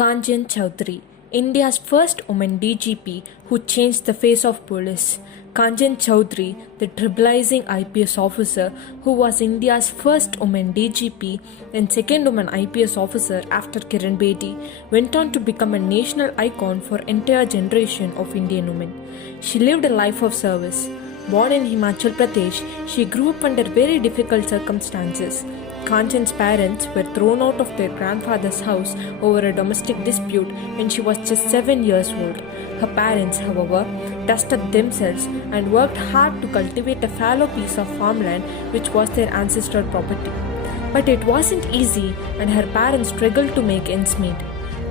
Kanjan Chowdhury, India's first woman DGP who changed the face of police. Kanjan Chowdhury, the tribalizing IPS officer who was India's first woman DGP and second woman IPS officer after Kiran Bedi, went on to become a national icon for entire generation of Indian women. She lived a life of service. Born in Himachal Pradesh, she grew up under very difficult circumstances. Kanjan's parents were thrown out of their grandfather's house over a domestic dispute when she was just 7 years old. Her parents, however, dusted themselves and worked hard to cultivate a fallow piece of farmland which was their ancestral property. But it wasn't easy and her parents struggled to make ends meet.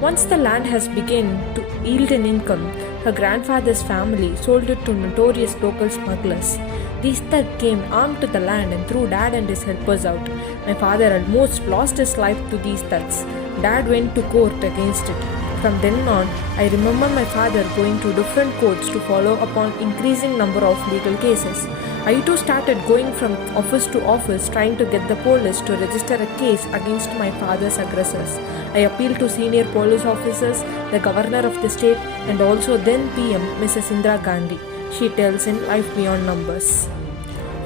Once the land has begun to yield an income, her grandfather's family sold it to notorious local smugglers. These thugs came armed to the land and threw Dad and his helpers out. My father almost lost his life to these thugs. Dad went to court against it. From then on, I remember my father going to different courts to follow upon increasing number of legal cases. I too started going from office to office trying to get the police to register a case against my father's aggressors. I appealed to senior police officers, the governor of the state and also then PM Mrs. Indira Gandhi. She tells in Life Beyond Numbers.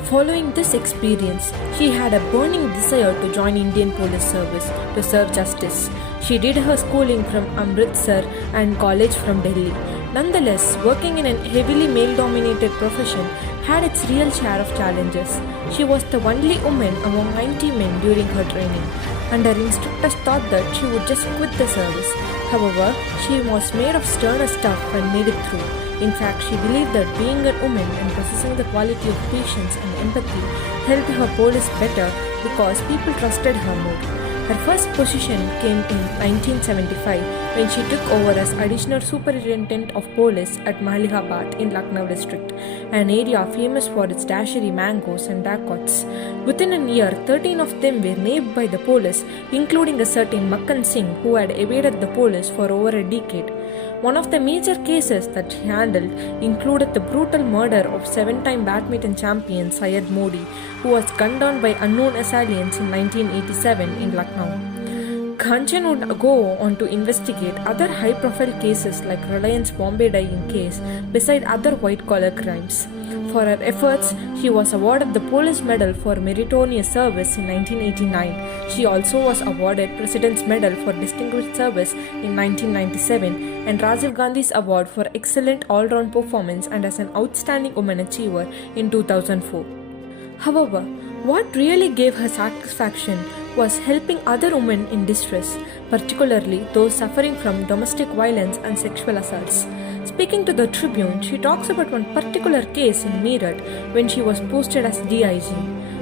Following this experience, she had a burning desire to join Indian Police Service to serve justice. She did her schooling from Amritsar and college from Delhi. Nonetheless, working in a heavily male-dominated profession had its real share of challenges. She was the only woman among 90 men during her training, and her instructors thought that she would just quit the service. However, she was made of sterner stuff and made it through. In fact, she believed that being a woman and possessing the quality of patience and empathy helped her police better because people trusted her more. Her first position came in 1975 when she took over as Additional Superintendent of Police at Malihabad in Lucknow district, an area famous for its dashery mangoes and dacoits. Within a year, 13 of them were named by the police, including a certain Makkan Singh who had evaded the police for over a decade. One of the major cases that she handled included the brutal murder of 7-time badminton champion Syed Modi, who was gunned down by unknown assailants in 1987 in Lucknow. Kanjan would go on to investigate other high-profile cases like Reliance Bombay dyeing case, beside other white-collar crimes. For her efforts, she was awarded the Police Medal for Meritorious Service in 1989. She also was awarded President's Medal for Distinguished Service in 1997 and Rajiv Gandhi's Award for Excellent All-Round Performance and as an Outstanding Woman Achiever in 2004. However, what really gave her satisfaction was helping other women in distress, particularly those suffering from domestic violence and sexual assaults. Speaking to the Tribune, she talks about one particular case in Meerut when she was posted as DIG.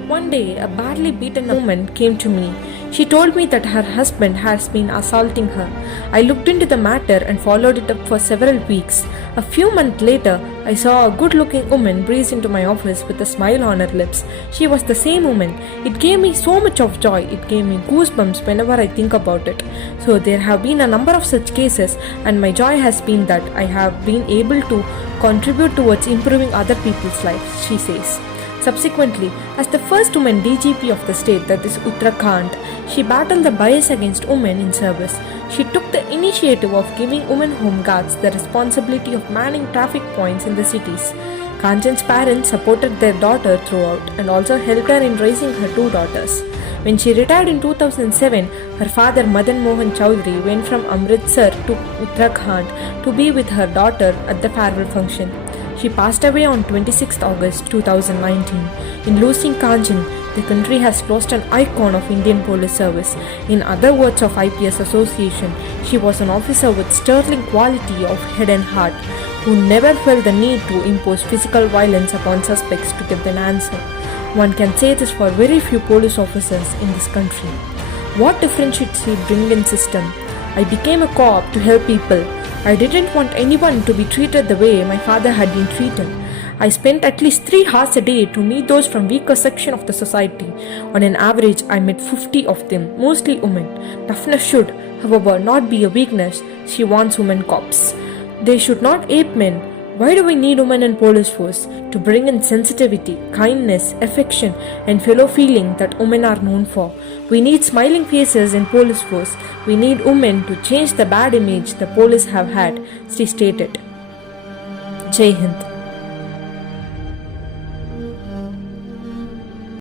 One day, a badly beaten woman came to me. She told me that her husband has been assaulting her. I looked into the matter and followed it up for several weeks. A few months later, I saw a good-looking woman breeze into my office with a smile on her lips. She was the same woman. It gave me so much of joy. It gave me goosebumps whenever I think about it. So there have been a number of such cases, and my joy has been that I have been able to contribute towards improving other people's lives, she says. Subsequently, as the first woman DGP of the state, that is Uttarakhand, she battled the bias against women in service. She took the initiative of giving women home guards the responsibility of manning traffic points in the cities. Kanjan's parents supported their daughter throughout and also helped her in raising her 2 daughters. When she retired in 2007, her father Madan Mohan Chowdhury went from Amritsar to Uttarakhand to be with her daughter at the farewell function. She passed away on 26 August 2019. In losing Kanjan, the country has lost an icon of Indian Police Service. In other words of IPS Association, she was an officer with sterling quality of head and heart, who never felt the need to impose physical violence upon suspects to get an answer. One can say this for very few police officers in this country. What difference should she bring in system? I became a co-op to help people. I didn't want anyone to be treated the way my father had been treated. I spent at least 3 hours a day to meet those from weaker section of the society. On an average, I met 50 of them, mostly women. Toughness should, however, not be a weakness. She wants women cops. They should not ape men. Why do we need women in police force? To bring in sensitivity, kindness, affection, and fellow feeling that women are known for. We need smiling faces in police force. We need women to change the bad image the police have had, she stated. Jai Hind.